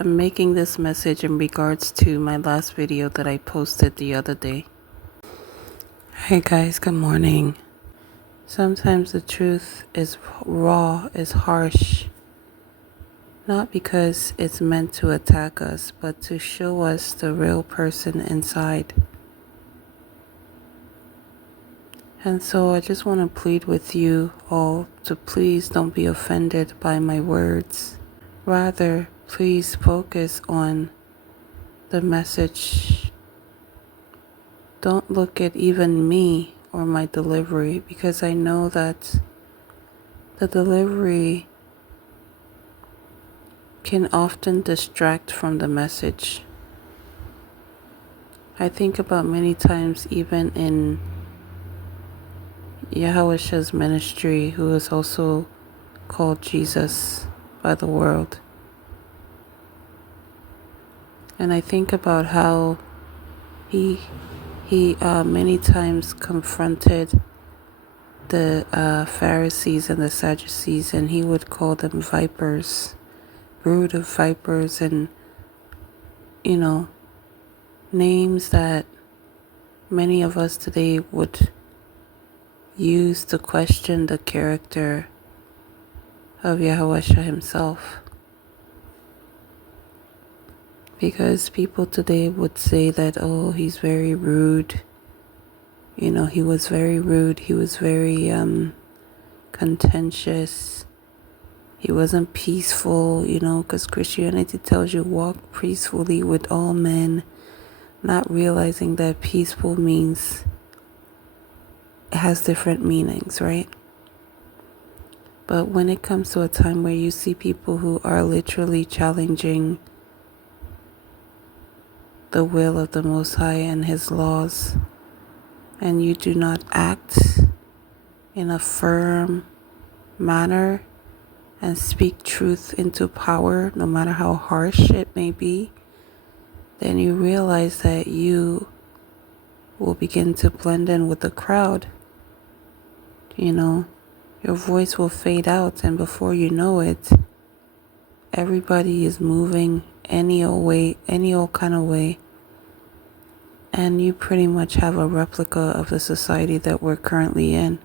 I'm making this message in regards to my last video that I posted the other day. Hey guys, good morning. Sometimes the truth is raw, is harsh, not because it's meant to attack us, but to show us the real person inside. And so I just want to plead with you all to please don't be offended by my words. Rather, please focus on the message. Don't look at even me or my delivery, because I know that the delivery can often distract from the message. I think about many times, even in Yahushua's ministry, who is also called Jesus by the world. And I think about how he many times confronted the Pharisees and the Sadducees, and he would call them vipers, brood of vipers, and names that many of us today would use to question the character of Yahushua himself. Because people today would say that, oh, he's very rude. He was very rude. He was very contentious. He wasn't peaceful, because Christianity tells you walk peacefully with all men, not realizing that peaceful means it has different meanings, right? But when it comes to a time where you see people who are literally challenging the will of the Most High and His laws, and you do not act in a firm manner and speak truth into power, no matter how harsh it may be, then you realize that you will begin to blend in with the crowd. Your voice will fade out, and before you know it, everybody is moving any old way, any old kind of way, and you pretty much have a replica of the society that we're currently in.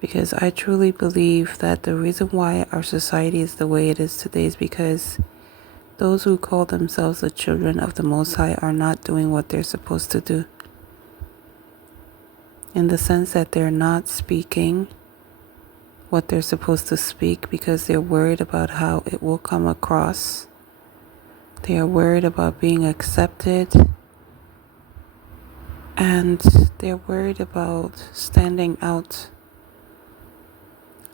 Because I truly believe that the reason why our society is the way it is today is because those who call themselves the children of the Most High are not doing what they're supposed to do. In the sense that they're not speaking what they're supposed to speak because they're worried about how it will come across. They are worried about being accepted, and they're worried about standing out.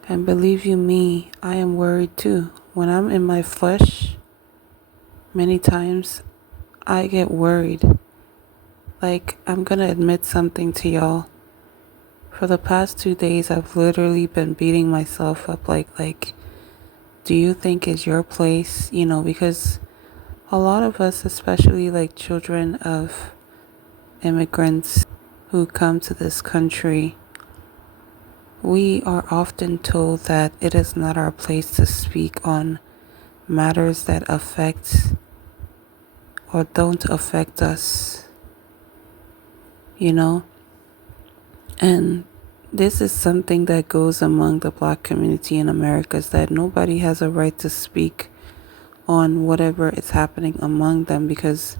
And believe you me, I am worried too. When I'm in my flesh, many times I get worried. Like, I'm gonna admit something to y'all. For the past 2 days, I've literally been beating myself up like, do you think it's your place? Because a lot of us, especially like children of immigrants who come to this country, we are often told that it is not our place to speak on matters that affect or don't affect us, And this is something that goes among the Black community in America, is that nobody has a right to speak on whatever is happening among them, because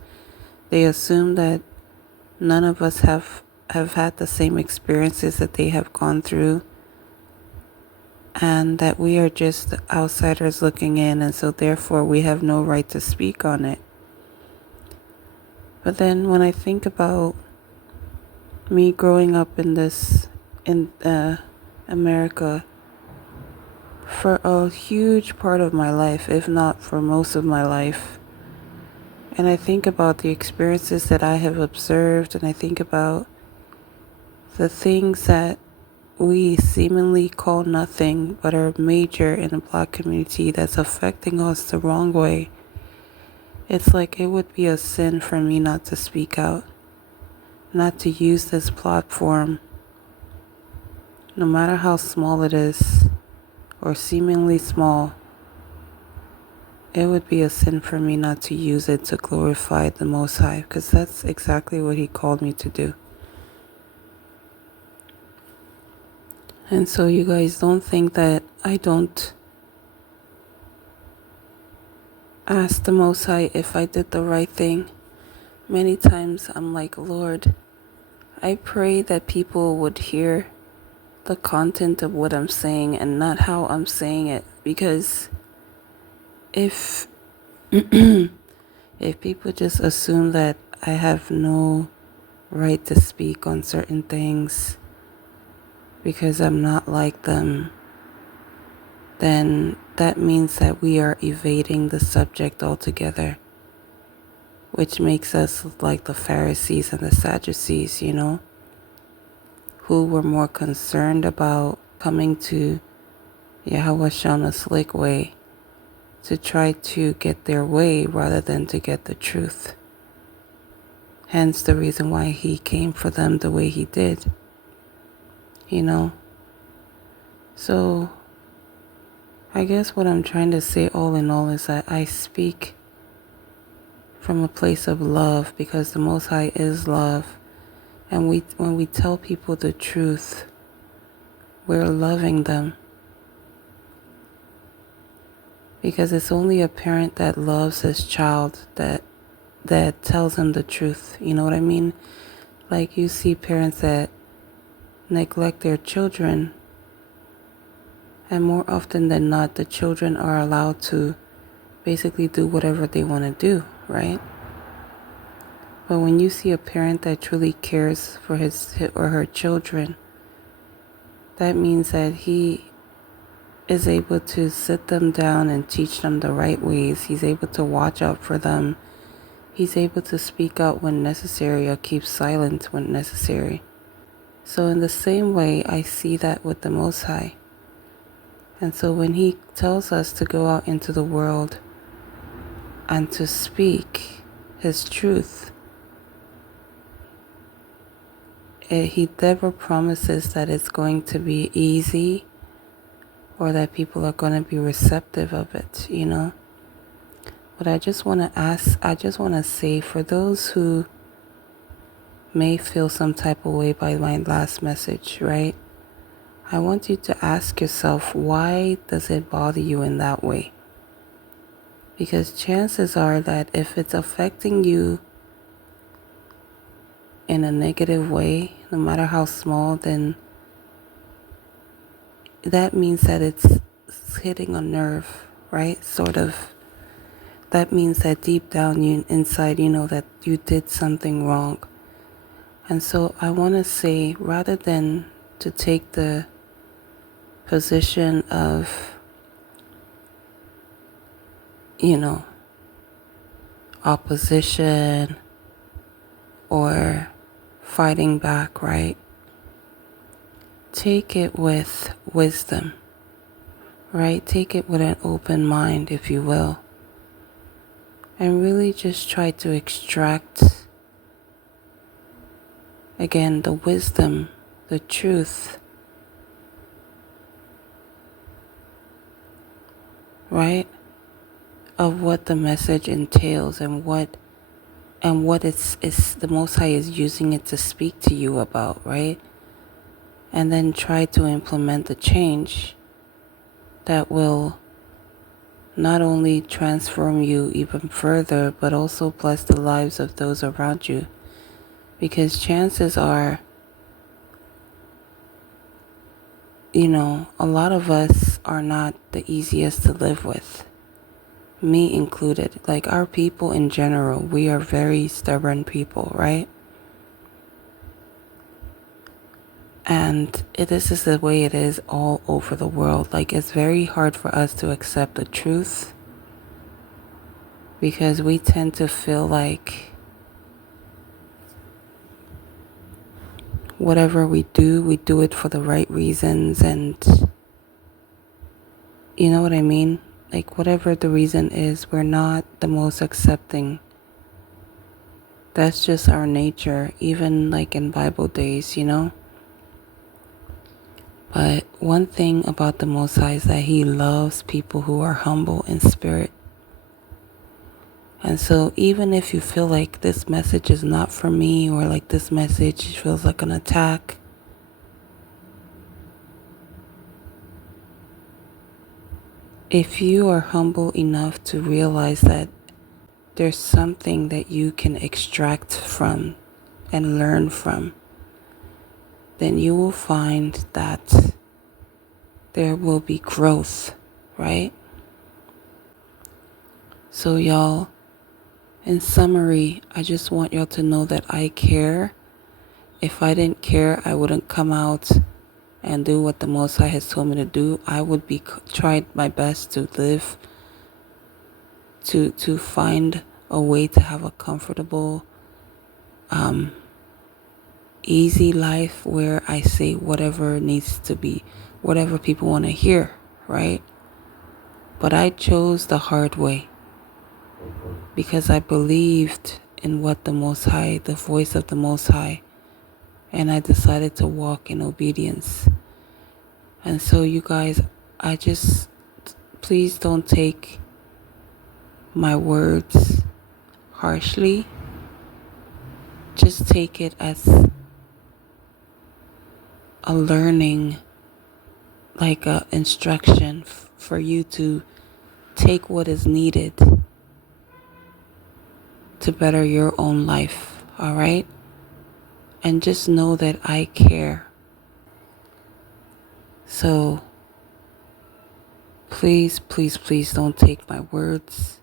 they assume that none of us have had the same experiences that they have gone through, and that we are just outsiders looking in, and so therefore we have no right to speak on it. But then when I think about me growing up in America for a huge part of my life, if not for most of my life, and I think about the experiences that I have observed, and I think about the things that we seemingly call nothing but are major in the Black community that's affecting us the wrong way, it's like it would be a sin for me not to speak out, not to use this platform, no matter how small it is or seemingly small, it would be a sin for me not to use it to glorify the Most High, because that's exactly what He called me to do. And so you guys don't think that I don't ask the Most High if I did the right thing. Many times I'm like, Lord, I pray that people would hear the content of what I'm saying and not how I'm saying it, because if if people just assume that I have no right to speak on certain things because I'm not like them, then that means that we are evading the subject altogether, which makes us like the Pharisees and the Sadducees, who were more concerned about coming to Yahweh Shah a slick way to try to get their way rather than to get the truth. Hence the reason why He came for them the way He did, So I guess what I'm trying to say all in all is that I speak from a place of love, because the Most High is love. And when we tell people the truth, we're loving them. Because it's only a parent that loves his child that tells him the truth. You know what I mean? Like, you see parents that neglect their children, and more often than not, the children are allowed to basically do whatever they want to do, right? But when you see a parent that truly cares for his or her children, that means that he is able to sit them down and teach them the right ways. He's able to watch out for them. He's able to speak out when necessary or keep silent when necessary. So in the same way, I see that with the Most High. And so when He tells us to go out into the world and to speak His truth, He never promises that it's going to be easy or that people are going to be receptive of it, But I just want to say, for those who may feel some type of way by my last message, right? I want you to ask yourself, why does it bother you in that way? Because chances are that if it's affecting you in a negative way, no matter how small, then that means that it's hitting a nerve, right? Sort of. That means that deep down inside, you know that you did something wrong. And so I want to say, rather than to take the position of, opposition or fighting back, right? Take it with wisdom, right? Take it with an open mind, if you will. And really just try to extract, again, the wisdom, the truth, right? Of what the message entails and what it's the Most High is using it to speak to you about, right? And then try to implement the change that will not only transform you even further, but also bless the lives of those around you. Because chances are, a lot of us are not the easiest to live with. Me included. Like, our people in general, we are very stubborn people, right? And this is the way it is all over the world. Like, it's very hard for us to accept the truth, because we tend to feel like whatever we do it for the right reasons, and you know what I mean? Like, whatever the reason is, we're not the most accepting. That's just our nature, even like in Bible days, But one thing about the Most High is that He loves people who are humble in spirit. And so even if you feel like this message is not for me, or like this message feels like an attack, if you are humble enough to realize that there's something that you can extract from and learn from, then you will find that there will be growth, right? So y'all, in summary, I just want y'all to know that I care. If I didn't care, I wouldn't come out and do what the Most High has told me to do. I would be tried my best to live, to find a way to have a comfortable, easy life where I say whatever needs to be, whatever people want to hear, right? But I chose the hard way because I believed in what the Most High, the voice of the Most High, and I decided to walk in obedience. And so you guys, please don't take my words harshly. Just take it as a learning, like a instruction for you to take what is needed to better your own life, all right? And just know that I care. So please, please, please don't take my words.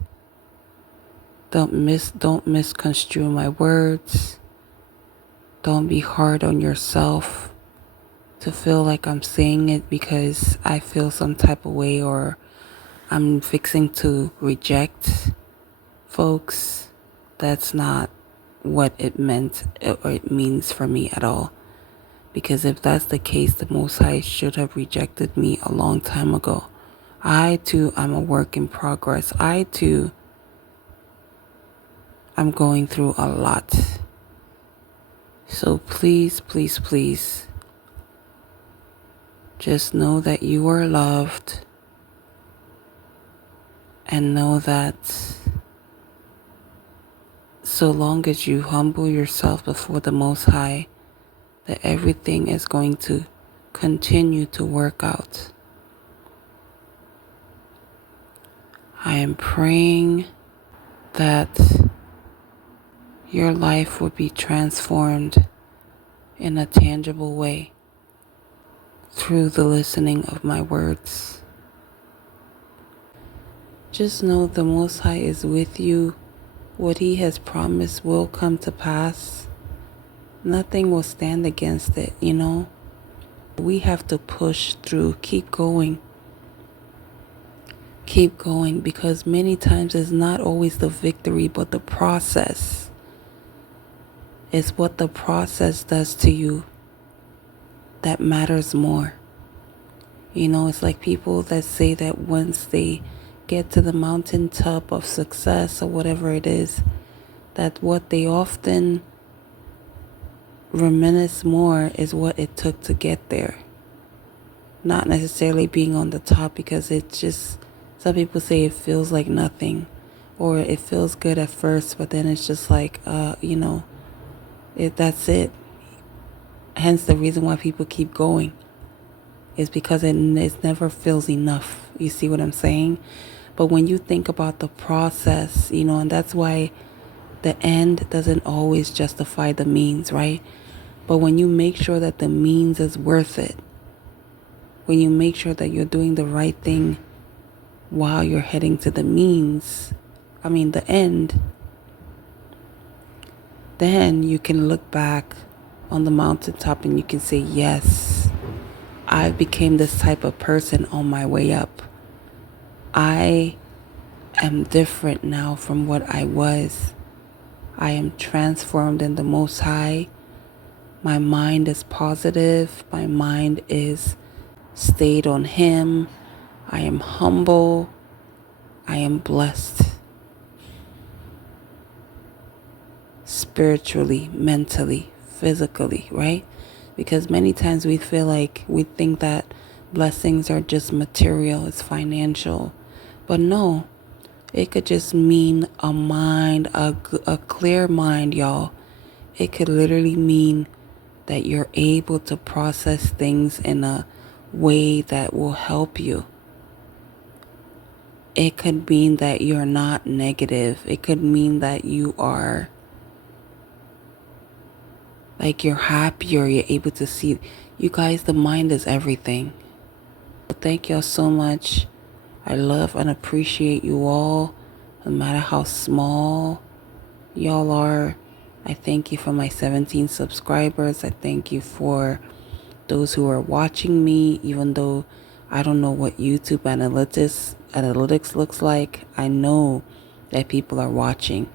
Don't misconstrue my words. Don't be hard on yourself to feel like I'm saying it because I feel some type of way or I'm fixing to reject folks. That's not what it meant or it means for me at all. Because if that's the case, the Most High should have rejected me a long time ago. I too am a work in progress. I too am going through a lot. So please, please, please, just know that you are loved, and know that so long as you humble yourself before the Most High, that everything is going to continue to work out. I am praying that your life would be transformed in a tangible way through the listening of my words. Just know the Most High is with you. What He has promised will come to pass. Nothing will stand against it, you know. We have to push through, keep going. Keep going, because many times it's not always the victory, but the process. It's what the process does to you that matters more. You know, it's like people that say that once they get to the mountaintop of success or whatever it is, that what they often reminisce more is what it took to get there. Not necessarily being on the top, because it's just, some people say it feels like nothing, or it feels good at first, but then it's just like, that's it. Hence the reason why people keep going is because it never feels enough. You see what I'm saying? But when you think about the process, and that's why the end doesn't always justify the means, right? But when you make sure that the means is worth it, when you make sure that you're doing the right thing while you're heading to the the end, then you can look back on the mountaintop and you can say, yes, I became this type of person on my way up. I am different now from what I was. I am transformed in the Most High. My mind is positive. My mind is stayed on Him. I am humble. I am blessed. Spiritually, mentally, physically, right? Because many times we think that blessings are just material, it's financial. But no, It could just mean a mind, a clear mind, y'all. It could literally mean that you're able to process things in a way that will help you. It could mean that you're not negative. It could mean that you are, like, you're happier. You're able to see. You guys, the mind is everything. Thank y'all so much. I love and appreciate you all, no matter how small y'all are. I thank you for my 17 subscribers. I thank you for those who are watching me, even though I don't know what YouTube analytics looks like. I know that people are watching,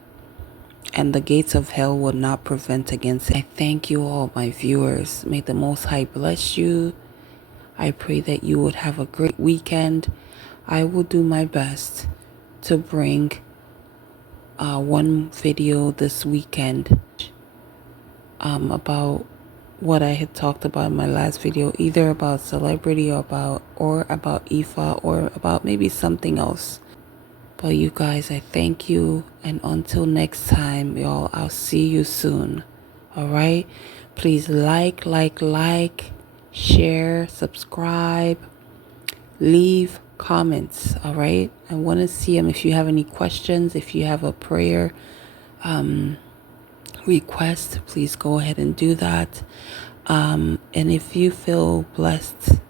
and the gates of hell will not prevent against it. I thank you all, my viewers. May the Most High bless you. I pray that you would have a great weekend. I will do my best to bring one video this weekend about what I had talked about in my last video, either about celebrity or about Ifa or about maybe something else. But you guys, I thank you, and until next time, y'all, I'll see you soon. All right? Please like, share, subscribe, leave comments. All right? I want to see them. If you have any questions, if you have a prayer request, please go ahead and do that. And if you feel blessed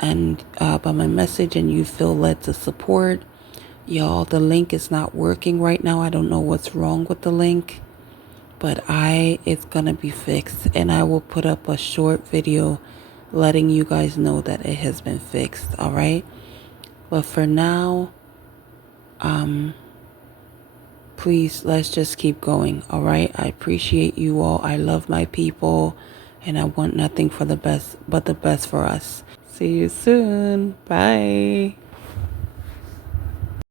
and by my message and you feel led to support, y'all, the link is not working right now. I don't know what's wrong with the link, but it's gonna be fixed, and I will put up a short video letting you guys know that it has been fixed. All right, but for now, please, let's just keep going. All right, I appreciate you all. I love my people, and I want nothing for the best but the best for us. See you soon. Bye.